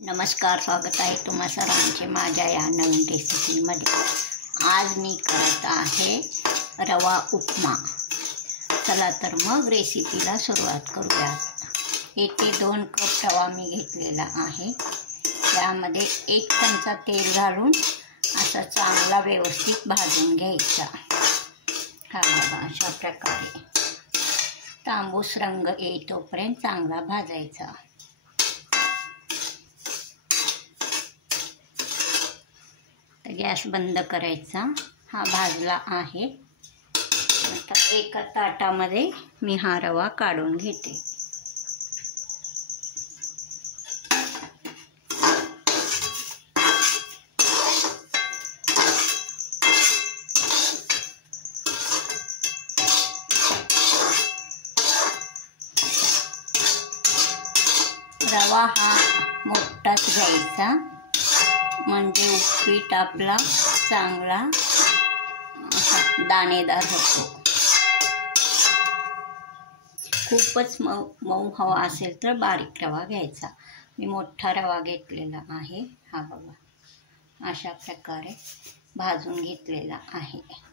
नमस्कार, स्वागत आहे तुम्हा सर्वांचे माझ्या या नवीन रेसिपीमध्ये। आज मी करत आहे रवा उपमा। चला तर मग रेसिपीला सुरुवात करूया। येथे 2 कप रवा मी घेतलेला आहे। त्यामध्ये 1 चमचा तेल घालून असा चांगला व्यवस्थित भाजून घ्यायचा। हा बघा, अशा प्रकारे तांबूस रंग येईतोपर्यंत चांगला भाजायचा। गॅस बंद करायचा। हा भाजला आहे। आता एका ताटामध्ये मी हा रवा काढून घेते। रवा हा मोठाच घ्यायचा, म्हणजे उपीट आपला चांगला दाणेदार होतो। खूपच मऊ हवा असेल तर बारीक रवा घ्यायचा। मी मोठा रवा घेतलेला आहे। हा बघा, अशा प्रकारे भाजून घेतलेला आहे।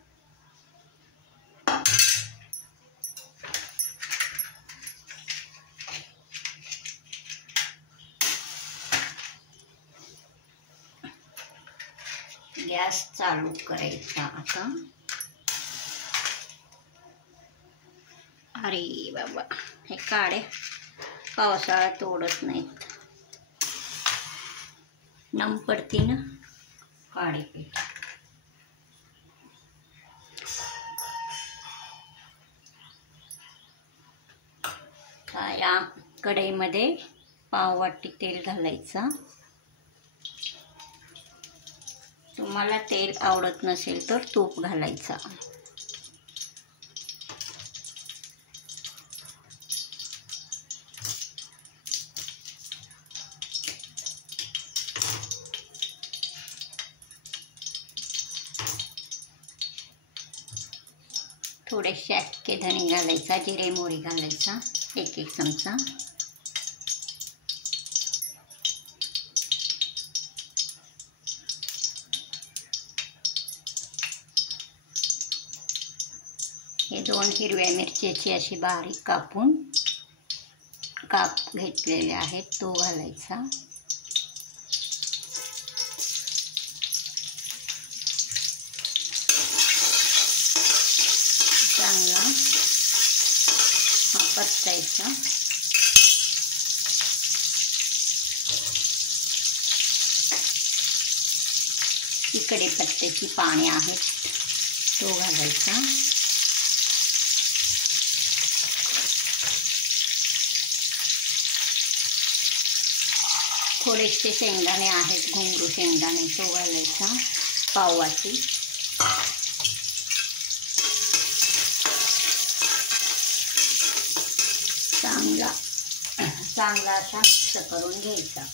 गॅस चालू करायचा आता। अरे बाबा, हे काढे पावसाळ्यात तोडत नाहीत, नम पडती ना काढे पीठ। या कढईमध्ये पाव वाटी तेल घालायचा। तुम्हाला तेल आवडत नसेल तर तूप घालायचा। थोडेसे अख्खे धणे घालायचा, जिरे मोहरी घालायचा 1 चमचा। हे 2 हिरव्या मिरच्याची अशी बारीक कापून काप घेतलेले आहेत, तो घालायचा। चांगला परतायचा। कढीपत्त्याची पाने आहेत, तो घालायचा। थोडेसे शेंगदाणे आहेत, घुंगरू शेंगदाणे, तो घालायचा पाव वाटी। चांगला असा मिक्स करून घ्यायचा।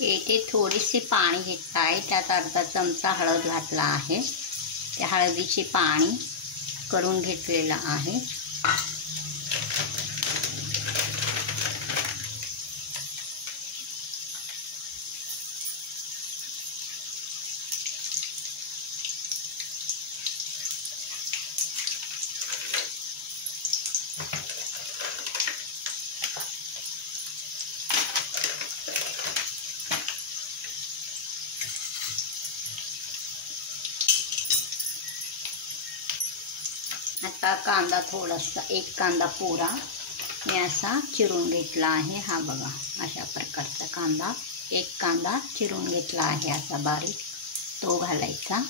येथे थोडीशी पाणी घेतलं आहे, त्यात अर्धा चमचा हळद घातला आहे। त्या हळदीची पाणी करून घेतलेलं आहे। आता कांदा थोडासा, 1 कांदा पुरा मी असा चिरून घेतला आहे। हा बघा, अशा प्रकारचा कांदा 1 कांदा चिरून घेतला आहे असा बारीक, तो घालायचा।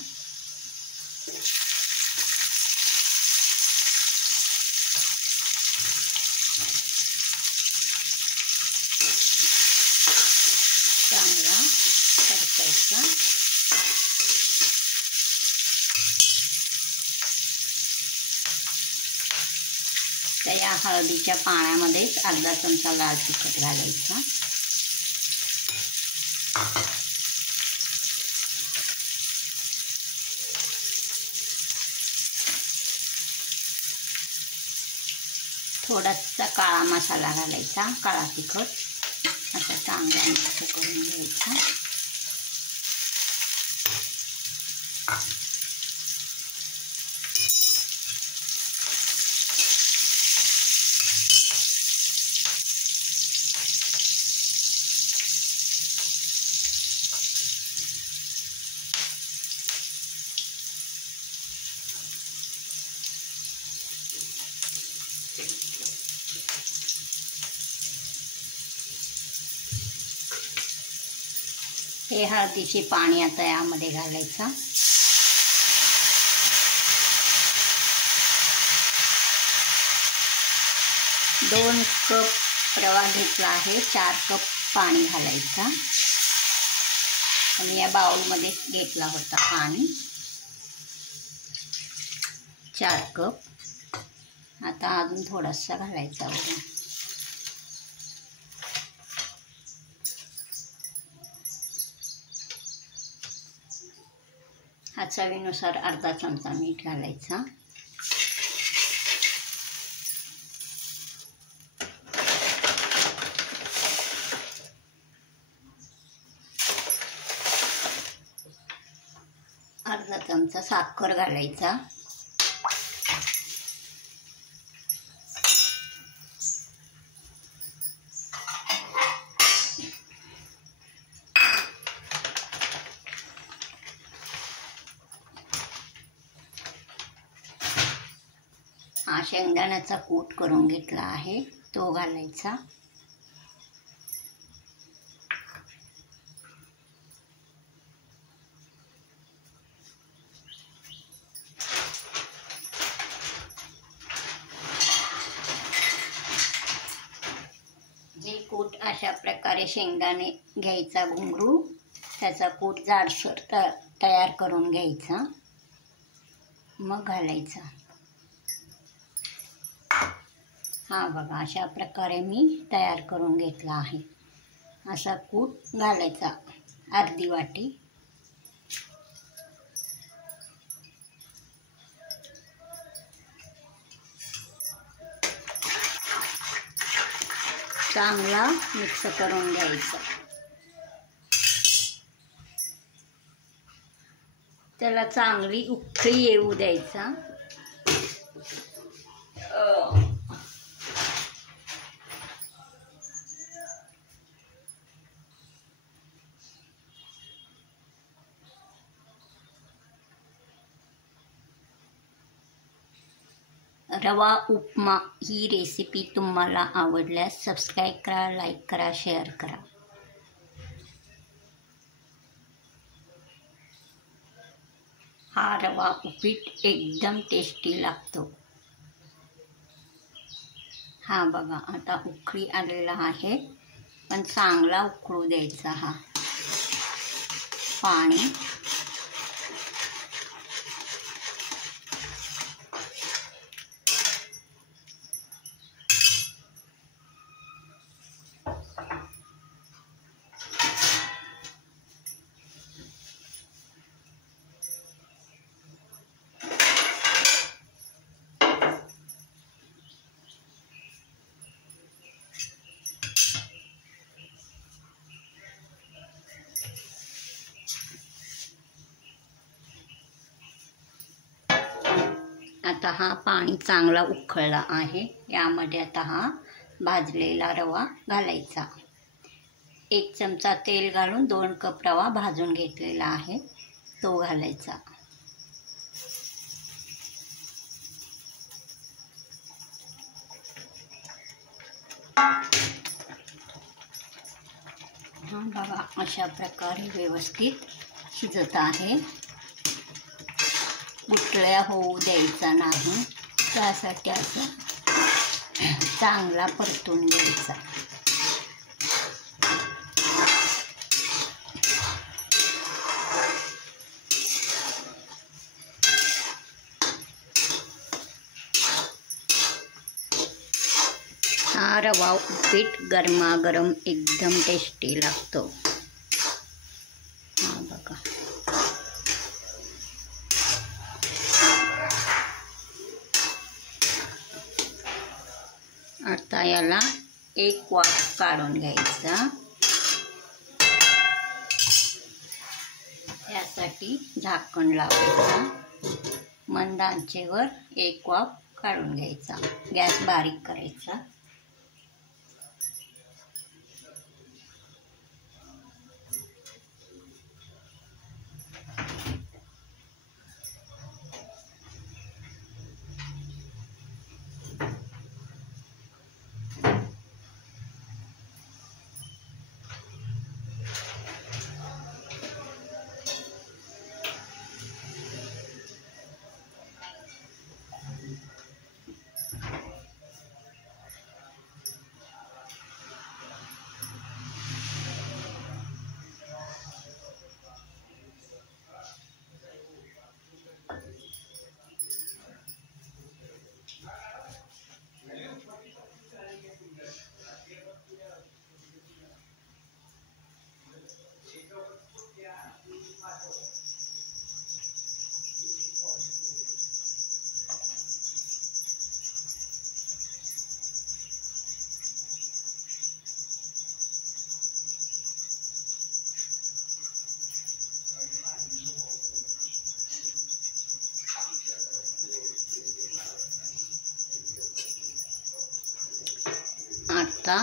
चांगला हळदीच्या पाण्यामध्येच अर्धा चमचा लाल तिखट घालायचा. थोडासा काळा मसाला घालायचा, काळा तिखट. असं चांगला मिक्स करून घ्यायचा. हे हळदीचे पाणी आता यामध्ये घालायचं. दोन कप रवा घेतला आहे, 4 कप पाणी घालायचा. आणि या बाउलमध्ये घेतला होता पाणी 4 कप. आता अजून थोडासा घालायचा वरून. हा चवीनुसार अर्धा चमचा मीठ घालायचा. अर्धा चमचा साखर घालायचा. हा शेंगदाण्याचा कूट करून घेतला आहे, तो घालायचा. हे कूट अशा प्रकारे शेंगदाणे घ्यायचा घुंगरू, त्याचा कूट जाडसर तयार करून घ्यायचा, मग घालायचा. हा बघा, अशा प्रकारे मी तयार करून घेतला आहे. असा कूट घालायचा अर्धी वाटी. चांगला मिक्स करून घ्यायचा. त्याला चांगली उकळी येऊ द्यायचा. रवा उपमा ही रेसिपी तुम्हाला आवडल्यास सबस्क्राईब करा, लाईक करा, शेअर करा. हा रवा उपीट एकदम टेस्टी लागतो. हा बघा, आता उकळी आलेला आहे, पण चांगला उकळू द्यायचा. हा पाणी आता हा पाणी चांगला उकळला आहे. यामध्ये आता हा भाजलेला रवा घालायचा. 1 चमचा तेल घालून 2 कप रवा भाजून घेतलेला आहे, तो घालायचा. हा बघा, अशा प्रकारे व्यवस्थित शिजत आहे. गुठळ्या होऊ द्यायचा नाही, त्यासाठी असं चांगला परतून घ्यायचा. हा रवा उपीट गरमागरम एकदम टेस्टी लागतो। हा बघा, आता याला एक वाफ काढून घ्यायचा। यासाठी झाकण लावायचा, मंद आचेवर एक वाफ काढून घ्यायचा, गॅस बारीक करायचा। आता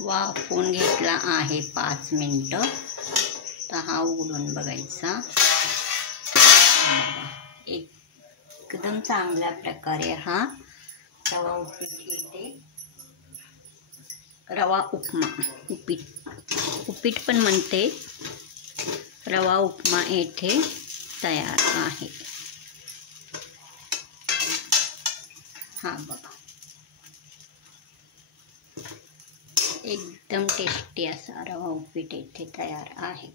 वाफवून घेतला आहे 5 मिनिटं। तर हा उघडून बघायचा, एकदम चांगल्या प्रकारे हा रवा उपीट येते। रवा उपमा, उपीट पण म्हणते, रवा उपमा येथे तयार आहे। हा बघा, एकदम टेस्टी असा रवा उपीट येथे तयार आहे।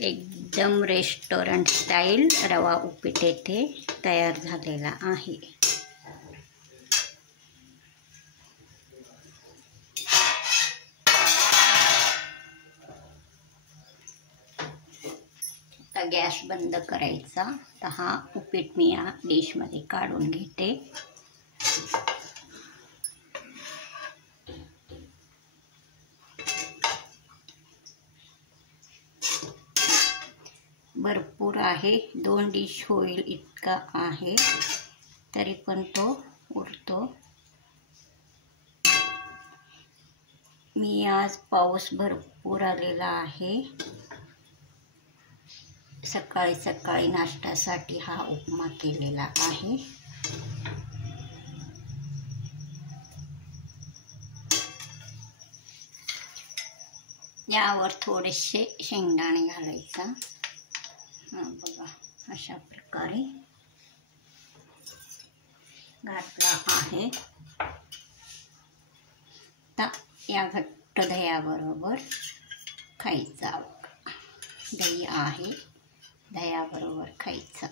एकदम रेस्टॉरंट स्टाईल रवा उपीट येथे तयार झालेला आहे। आता गॅस बंद करायचा। तर हा उपीट मी या डिशमध्ये काढून घेते। भरपूर आहे, 2 डिश होईल इतका आहे, तरी पण तो उरतो। मी आज पाऊस भरपूर आलेला आहे, सकाळी सकाळी नाश्त्यासाठी हा उपमा केलेला आहे। यावर थोडेसे शेंगदाणे घालायचा। हा बघा, अशा प्रकारे घातला आहे। आता या घट्ट दह्याबरोबर खायचा। दही आहे, दह्याबरोबर खायचा।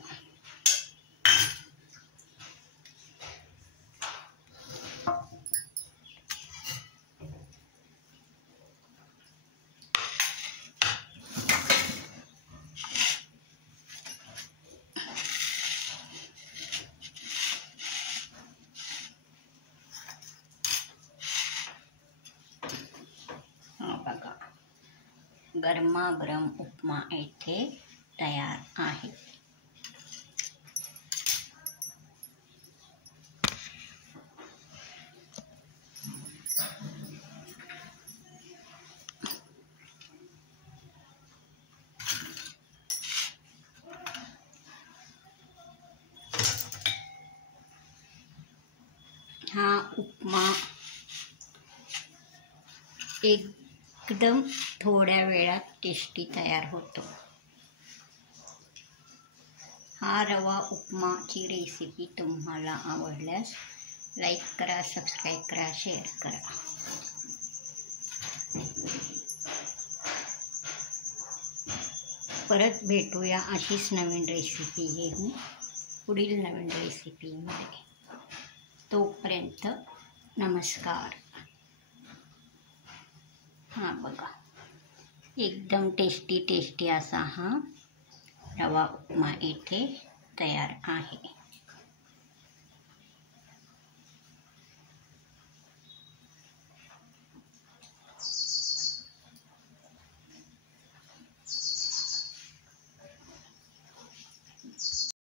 बघा, गरमागरम उपमा येथे तयार आहे। हा उपमा एकदम थोड्या वेळात टेस्टी तयार होतो। हा रवा उपमाची रेसिपी तुम्हाला आवडल्यास लाईक करा, सबस्क्राईब करा, शेअर करा। परत भेटूया अशीच नवीन रेसिपी घेऊन। पुढील नवीन रेसिपीमध्ये. तोपर्यंत नमस्कार. हां बघा, एकदम टेस्टी असा हा रवा उपमा इथे तयार आहे.